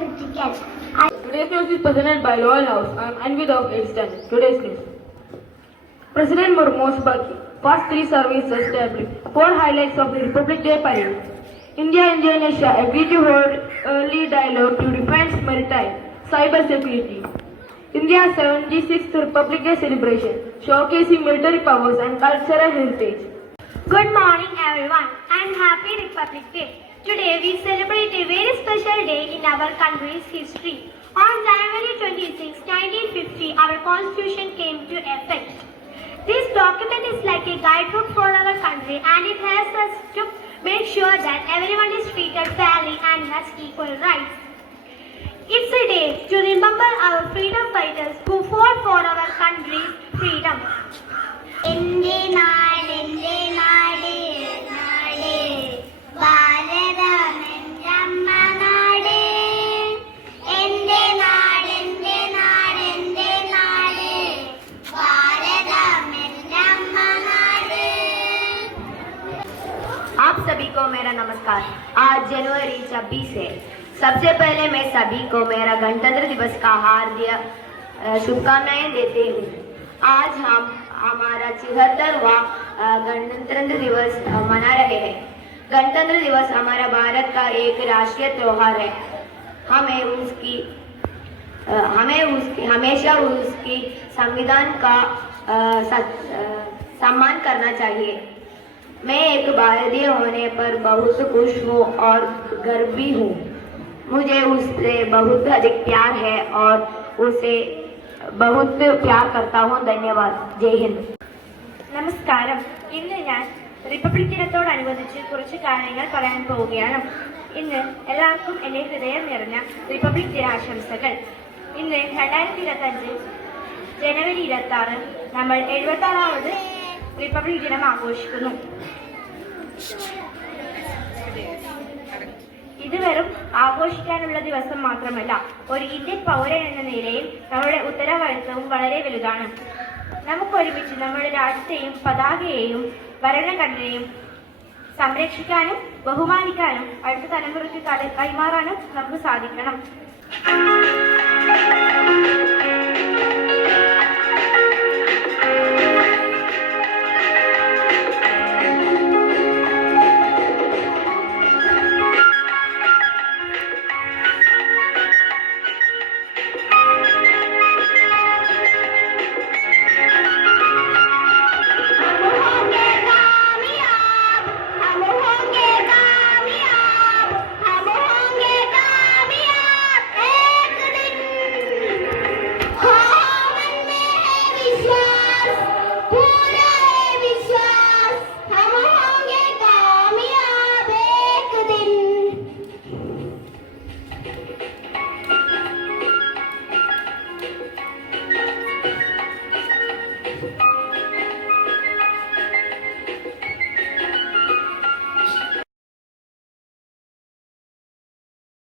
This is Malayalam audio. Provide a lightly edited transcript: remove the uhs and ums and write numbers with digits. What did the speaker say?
critical. Today's news is presented by Royal House. I am Anvid of 8th standard. Today's news. President Murmu's past 3 services established 4 highlights of the Republic Day parade. India and Indonesia agreed to hold early dialogue to defend maritime cyber security. India's 76th Republic Day celebration, showcasing military powers and cultural heritage. Good morning everyone and happy Republic Day. Today we celebrate a very special day in our country's history. On January 26, 1950, our constitution came to effect. This document is like a guidebook for our country and it helps us to make sure that everyone is treated fairly and has equal rights. It's a day to remember our freedom fighters who fought for our country's freedom. आप सभी को मेरा नमस्कार। आज जनवरी 26 है। सबसे पहले मैं सभी को मेरा गणतंत्र दिवस का हार्दिक शुभकामनाएं देते हूँ। आज हम हमारा 76वां गणतंत्र दिवस मना रहे हैं। गणतंत्र दिवस हमारा भारत का एक राष्ट्रीय त्योहार है। हमेशा उसकी संविधान का सम्मान करना चाहिए। मैं एक भारतीय होने पर बहुत खुश हूँ और गर्वी हूँ। मुझे उससे बहुत अधिक प्यार है और उसे बहुत प्यार करता हूँ। धन्यवाद। जय हिंद। നമസ്കാരം. ഇന്ന് ഞാൻ റിപ്പബ്ലിക് ദിനത്തോടനുബന്ധിച്ച് കുറച്ച് കാര്യങ്ങൾ പറയാൻ പോവുകയാണ്. ഇന്ന് എല്ലാവർക്കും എൻ്റെ ഹൃദയം നിറഞ്ഞ റിപ്പബ്ലിക് ദിനാശംസകൾ. ഇന്ന് 2025 ജനുവരി 26 നമ്മൾ 76ാമത് റിപ്പബ്ലിക് ദിനം ആഘോഷിക്കുന്നു. ഇത് വെറും ആഘോഷിക്കാനുള്ള ദിവസം മാത്രമല്ല, ഒരു ഇന്ത്യൻ പൗരൻ എന്ന നിലയിൽ നമ്മുടെ ഉത്തരവാദിത്വവും വളരെ വലുതാണ്. നമുക്കൊരുമിച്ച് നമ്മുടെ രാജ്യത്തെയും പതാകയെയും ഭരണഘടനയെയും സംരക്ഷിക്കാനും ബഹുമാനിക്കാനും അടുത്ത തലമുറയ്ക്ക് കൈമാറാനും നമുക്ക് സാധിക്കണം.